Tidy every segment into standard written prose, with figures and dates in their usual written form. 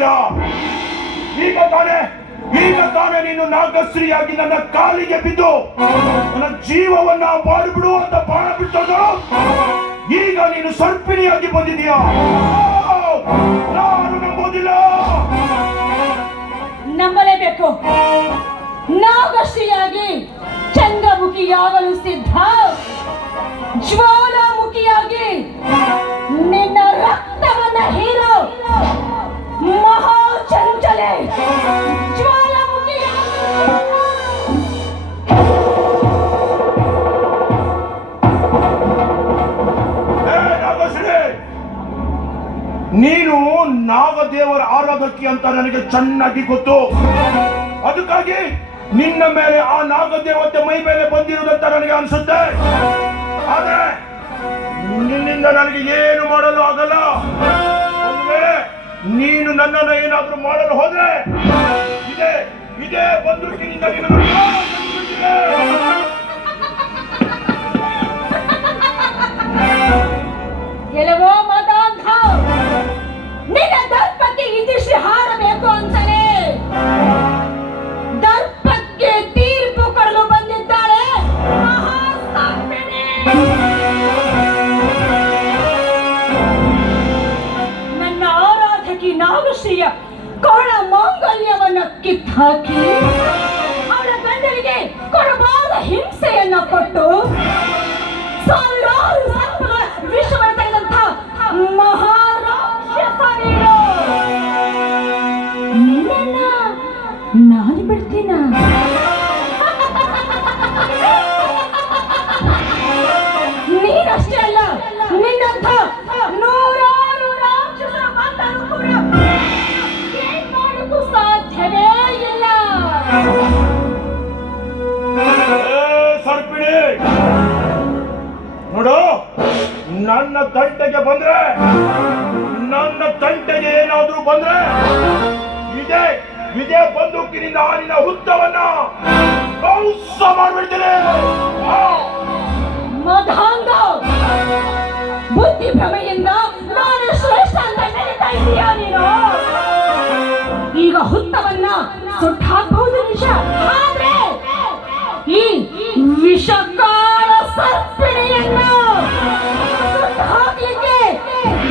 ನೋಡಿಲ್ಲ. ಈಗ ತಾನೇ ನೀನು ನಾಗಶ್ರೀಯಾಗಿ ನನ್ನ ಕಾಲಿಗೆ ಬಿದ್ದು ನನ್ನ ಜೀವವನ್ನ ಮಾಡಿಬಿಡು ಅಂತ ಬಾಣ ಬಿಟ್ಟೋದು. ಈಗ ನೀನು ಸರ್ಪಿಣಿಯಾಗಿ ಬಂದಿದೀಯಾ? ನಾನು ನಂಬೋದಿಲ್ಲ. ನಂಬಲೇಬೇಕು. ನಾಗಶ್ರೀಯಾಗಿ ಚಂದ್ರಮುಖಿಯಾಗಲು ಸಿದ್ಧ, ಜ್ವಾಲಾಮುಖಿಯಾಗಿ ನಿನ್ನ ರಕ್ತವನ್ನ ಹೀರೋ ಮಹಾಚಂಚಲೆ ಜ್ವಾಲಾಮುಖಿ. ನೀನು ನಾಗದೇವರ ಆರಾಧಕಿ ಅಂತ ನನಗೆ ಚೆನ್ನಾಗಿ ಗೊತ್ತು. ಅದಕ್ಕಾಗಿ ನಿನ್ನ ಮೇಲೆ ಆ ನಾಗದೇವತೆ ಮೈ ಮೇಲೆ ಬಂದಿರುವುದಂತ ನನಗೆ ಅನ್ಸುತ್ತೆ. ಆದ್ರೆ ನಿನ್ನಿಂದ ನನಗೆ ಏನು ಮಾಡಲು ಆಗಲ್ಲ. ಒಂದು ವೇಳೆ ನೀನು ನನ್ನನ್ನು ಏನಾದ್ರೂ ಮಾಡಲು ಹೋದ್ರೆ ಇದೇ ಬಂದೂಕಿನಿಂದ ಎಲ್ಲವೋ ಮತಾಂಧ, ನಿನ್ನ ದರ್ಪಕ್ಕೆ ಇದಿಷ್ಟು ಹಾರಬೇಕು ಅಂತಾನೆ ದರ್ಪಕ್ಕೆ ತೀರ್ಪು ಕೊಡಲು ಬಂದಿದ್ದಾಳೆ ಮಹಾಸಾಪಿಣಿ. ನನ್ನ ಆರಾಧಕಿ ನಾಗಶ್ರೀಯ ಕೊರಳ ಮಾಂಗಲ್ಯವನ್ನ ಕಿತ್ತಾಕಿ ಅವಳ ಗಂಡನಿಗೆ ಕೊಡಬಾರದ ಹಿಂಸೆಯನ್ನ ಕೊಟ್ಟು ಸಾವಿರಾರು ಸರ್ಪಗಳ ವಿಷವನ್ನು ತೆಗೆದಂತ ಮಹಾರಾಕ್ಷಸ ನೀನು. ನಿನ್ನನ್ನ ನಾನು ಬಿಡ್ತೀನ? ನೀನಷ್ಟೇ ಅಲ್ಲ, ನಿನ್ನಂಥ ನೂರಾರು ರಾಕ್ಷಸರ ಬಂದರೂ ಕೂಡ ಏನ್ ಮಾಡೋಕ್ಕೂ ಸಾಧ್ಯವೇ ಇಲ್ಲ. ಸರ್ಪಿಣಿ ನೋಡು, ನನ್ನ ತಂಟೆಗೆ ಏನಾದ್ರೂ ಬಂದ್ರೆ ಇದೇ ಬಂದೂಕಿನಿಂದ ನಿನ್ನ ಹುತ್ತವನ್ನ ಧ್ವಂಸ ಮಾಡ್ಬಿಡ್ತೇನೆ. ಮಧಾಂಗ, ಬುದ್ಧಿ ಭ್ರಮೆಯಿಂದ ನಾನು ಶ್ರೇಷ್ಠ ಅಂತ ನೆನೀತಾ ಇದೀಯಾ ನೀನು? ಈಗ ಹುತ್ತವನ್ನ ಸುಟ್ಟು ಹಾಕಬಹುದು ನಿಜ, ಆದ್ರೆ ಈ ವಿಷಕಾಲ ಸರ್ಪಿಣಿಯನ್ನ ಸುಟ್ಟು ಹಾಕ್ಲಿಕ್ಕೆ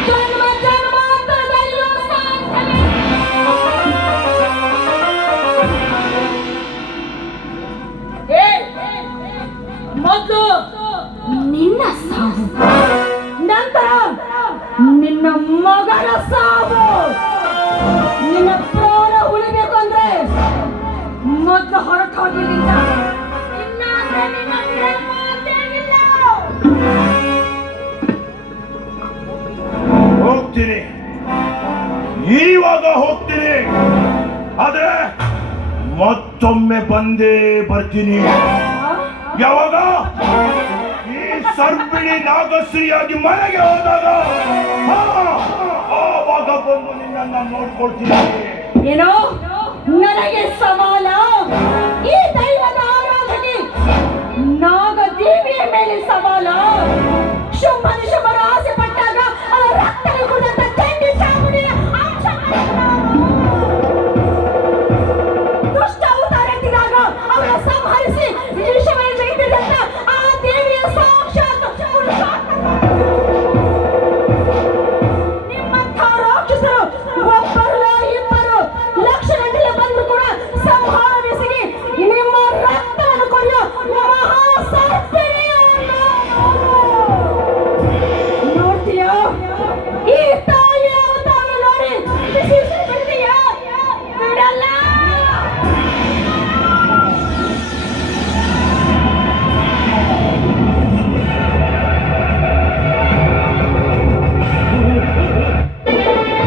ಜನ್ಮ ಜನ್ಮಾಂತರದಲ್ಲೂ ಸಾಧ್ಯವಿಲ್ಲ. ಮೊದಲು ನಿನ್ನ ಸಾವು, ನಂತರ ನಿನ್ನ ಮಗಳ ಸಾವು. ನಿನ್ನ ಪ್ರಾಣ ಉಳಿಬೇಕು ಅಂದ್ರೆ ಮೊದಲು ಹೊರಟೋಗಿಲ್ಲ. ಹೋಗ್ತೀನಿ, ಇವಾಗ ಹೋಗ್ತೀನಿ. ಆದ್ರೆ ಮತ್ತೊಮ್ಮೆ ಬಂದೇ ಬರ್ತೀನಿ. ಯಾವಾಗ? ಈ ಸರ್ಪಿಣಿ ನಾಗಶ್ರೀಯಾಗಿ ಮನೆಗೆ ಹೋದಾಗ ಆವಾಗ ಬಂದು ನಿನ್ನನ್ನು ನೋಡ್ಕೊಳ್ತೀನಿ. ಏನೋ ನನಗೆ ಸವಾಲ? ಈ ದೈವದ ಆರಾಧನೆ ನಾಗದೇವಿಯ ಮೇಲೆ ಸವಾಲ?